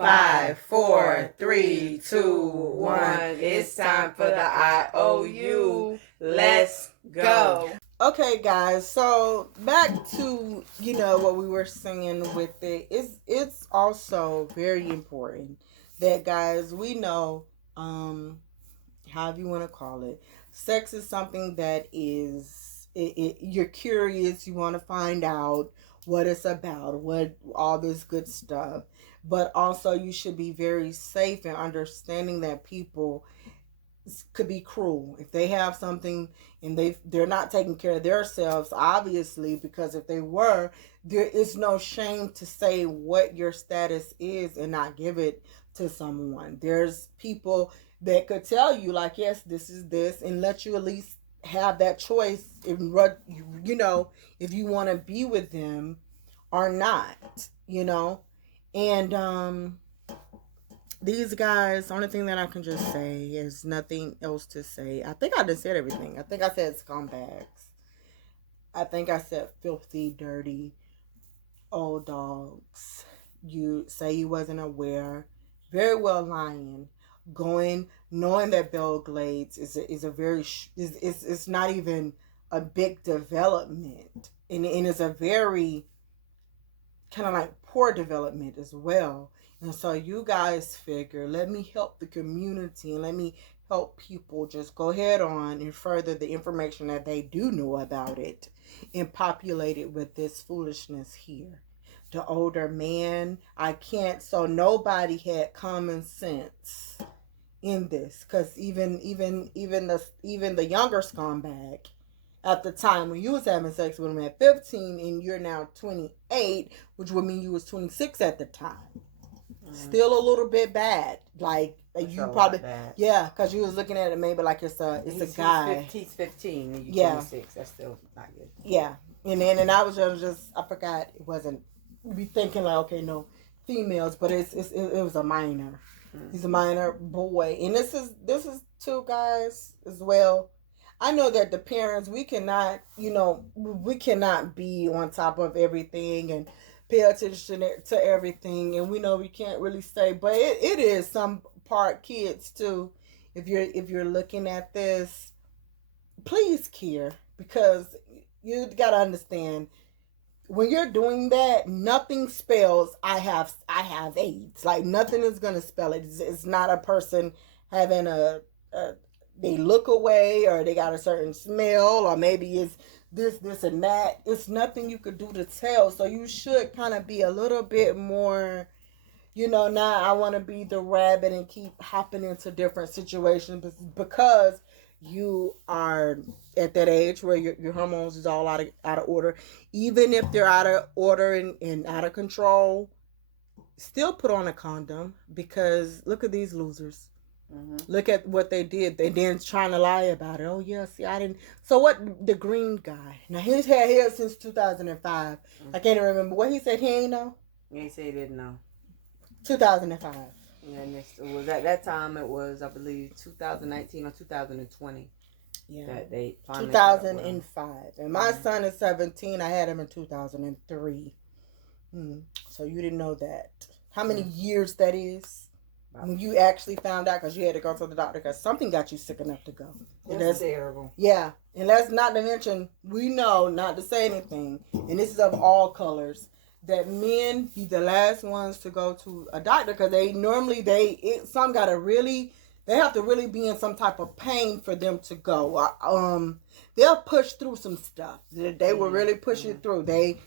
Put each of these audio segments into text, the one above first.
5, 4, 3, 2, 1. It's time for the IOU. Let's go. Okay, guys. So back to what we were saying with it. It's also very important that, guys, we know however you want to call it. Sex is something that is you're curious. You want to find out what it's about, what all this good stuff. But also, you should be very safe in understanding that people could be cruel if they have something and they're not taking care of themselves, obviously, because if they were, there is no shame to say what your status is and not give it to someone. There's people that could tell you, like, yes, this is this, and let you at least have that choice in what if you want to be with them or not, and these guys, only thing that I can just say is nothing else to say. I think I just said everything. I think I said scumbags. I think I said filthy, dirty, old dogs. You say you wasn't aware. Very well lying. Knowing that Belle Glades is a very, it's not even a big development. And it's a very kind of like poor development as well. And so you guys figure, let me help the community and let me help people just go ahead on and further the information that they do know about it and populate it with this foolishness here. The older man, I can't, so nobody had common sense in this, because even the younger scumbag at the time when you was having sex with him at 15 and you're now 28, which would mean you was 26 at the time. Still a little bit bad. Like you probably, yeah, because you was looking at it maybe like it's a guy. He's 15 and you're 26. That's still not good. Yeah, and I was just I forgot it wasn't. Be thinking like, okay, no females, but it was a minor. He's a minor boy, and this is two guys as well. I know that the parents, we cannot be on top of everything and pay attention to everything, and we know we can't really say, but it is some part kids too. If you're looking at this, please care, because you gotta understand when you're doing that, nothing spells I have AIDS. Like nothing is gonna spell it. It's not a person having they look away or they got a certain smell or maybe it's this and that. It's nothing you could do to tell. So you should kind of be a little bit more, now I want to be the rabbit and keep hopping into different situations because you are at that age where your hormones is all out of order. Even if they're out of order and out of control, still put on a condom, because look at these losers. Mm-hmm. Look at what they did. They then trying to lie about it. Oh, yeah, see, I didn't. So what, the green guy, now he's had hair since 2005. Mm-hmm. I can't even remember what he said. He ain't know. Yeah, he said he didn't know. 2005. Yeah, next was at that time it was, I believe, 2019 or 2020. Yeah, that they 2005. And my son is 17. I had him in 2003. So you didn't know that. How many years that is? When you actually found out, because you had to go to the doctor because something got you sick enough to go. That's terrible. Yeah. And that's not to mention, we know not to say anything, and this is of all colors, that men be the last ones to go to a doctor, because they normally, some got to really, they have to really be in some type of pain for them to go. They'll push through some stuff. They will really push it through. They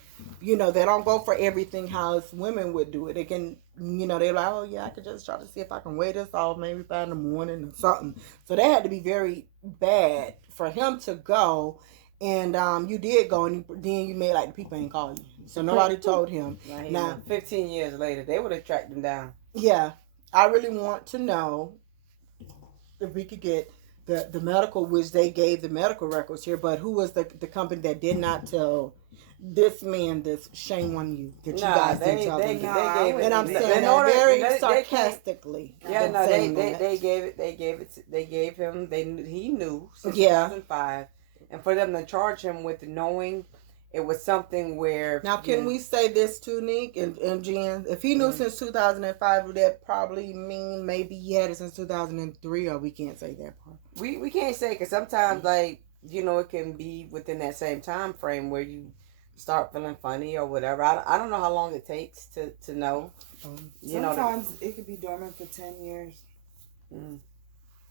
don't go for everything how women would do it. They can, they're like, oh yeah, I could just try to see if I can weigh this off maybe by in the morning or something. So they had to be very bad for him to go. And you did go, and then you made like the people ain't call you. So nobody told him. Now 15 years later, they would have tracked him down. Yeah. I really want to know if we could get the medical, which they gave the medical records here, but who was the company that did not tell this man this? Shame on you that you guys didn't tell him. They gave it, and I'm saying that very sarcastically. Yeah, no, they gave him. He knew since 2005, and for them to charge him with knowing it was something where... Now, can we say this too, Nick and Jen? If he knew since 2005, that probably mean maybe he had it since 2003, or we can't say that part. We can't say, because sometimes, like, you know, it can be within that same time frame where you start feeling funny or whatever. I don't know how long it takes to know. Sometimes it could be dormant for 10 years.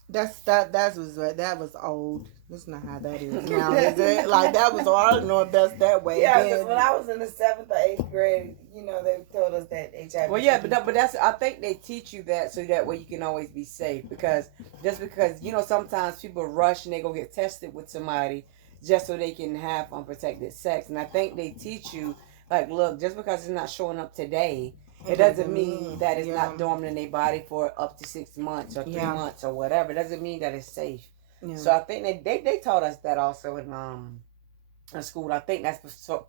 That was old. That's not how that is now, is it? Like, that was all. I don't know if that's that way. Yeah, because when I was in the 7th or 8th grade, you know, they told us that HIV. Well, yeah, but that's, I think they teach you that so that way you can always be safe. Because just because, you know, sometimes people rush and they go get tested with somebody just so they can have unprotected sex. And I think they teach you, like, look, just because it's not showing up today, it doesn't mean that it's not dormant in their body for up to 6 months or 3 months or whatever. It doesn't mean that it's safe. Yeah. So I think they taught us that also in school. I think that's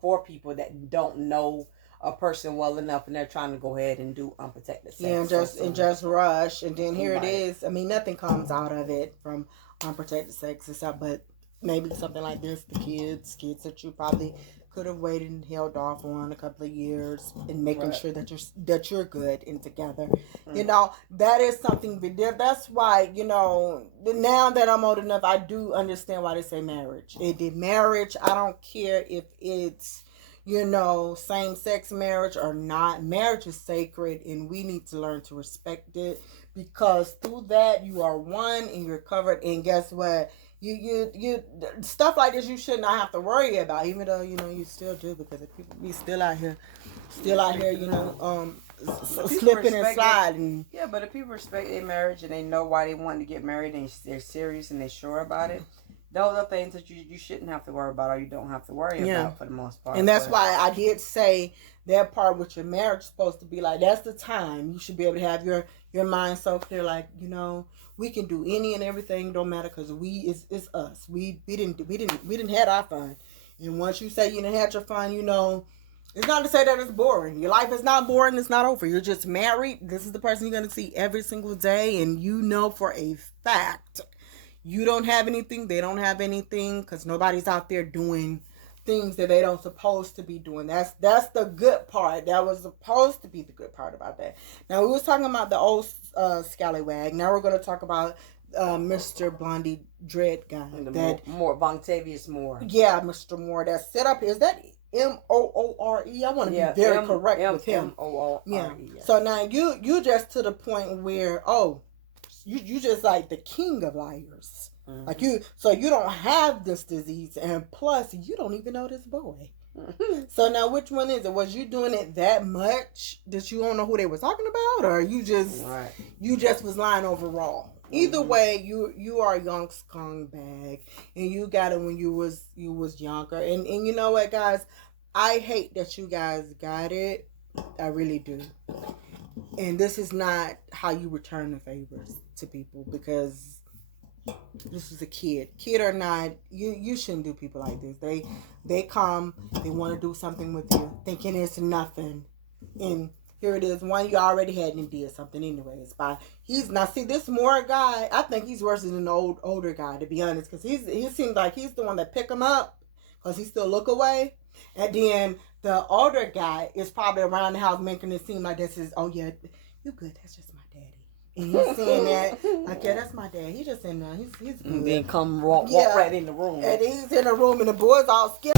for people that don't know a person well enough and they're trying to go ahead and do unprotected sex. Yeah, and just rush, and then here it is. I mean, nothing comes out of it from unprotected sex and stuff, but maybe something like this, the kids that you probably could have waited and held off on a couple of years and making sure that you're good and together. You know, that is something big. That's why, you know, now that I'm old enough, I do understand why they say marriage. Marriage, I don't care if it's, you know, same-sex marriage or not. Marriage is sacred, and we need to learn to respect it, because through that you are one and you're covered. And guess what? You stuff like this you should not have to worry about, even though, you know, you still do, because if people be still out here, you know, slipping and sliding. Yeah, but if people respect their marriage and they know why they want to get married and they're serious and they're sure about it, those are things that you shouldn't have to worry about, or you don't have to worry about for the most part. And that's why I did say that part with your marriage is supposed to be like, that's the time you should be able to have your mind so clear, like, you know, we can do any and everything, don't matter, because it's us. We didn't have our fun. And once you say you didn't have your fun, you know, it's not to say that it's boring. Your life is not boring. It's not over. You're just married. This is the person you're going to see every single day, and you know for a fact you don't have anything, they don't have anything, because nobody's out there doing things that they don't supposed to be doing. That's the good part. That was supposed to be the good part about that. Now, we was talking about the old scallywag. Now we're going to talk about Mr. Blondie Dread guy. Vontavious Moore. Yeah, Mr. Moore. That set up. Is that Moore? I want to be very correct with him. Moore. Yeah. So now you just to the point where, you just like the king of liars. Mm-hmm. Like so you don't have this disease, and plus you don't even know this boy. So now, which one is it? Was you doing it that much that you don't know who they were talking about, or you just was lying overall? Either way, you are a young scumbag, and you got it when you was younger. And you know what, guys? I hate that you guys got it. I really do. And this is not how you return the favors to people, because this is a kid or not, you shouldn't do people like this. They come, they want to do something with you thinking it's nothing, and here it is. One, you already had and did something anyways. This Moore guy, I think he's worse than an older guy, to be honest, because he seems like he's the one that pick him up because he still look away, and then the older guy is probably around the house making it seem like this is, oh yeah, you good, that's just my daddy. And he's saying that, like, yeah, that's my dad. He just in there. He's good. And then come walk right in the room. And he's in the room, and the boys all scared.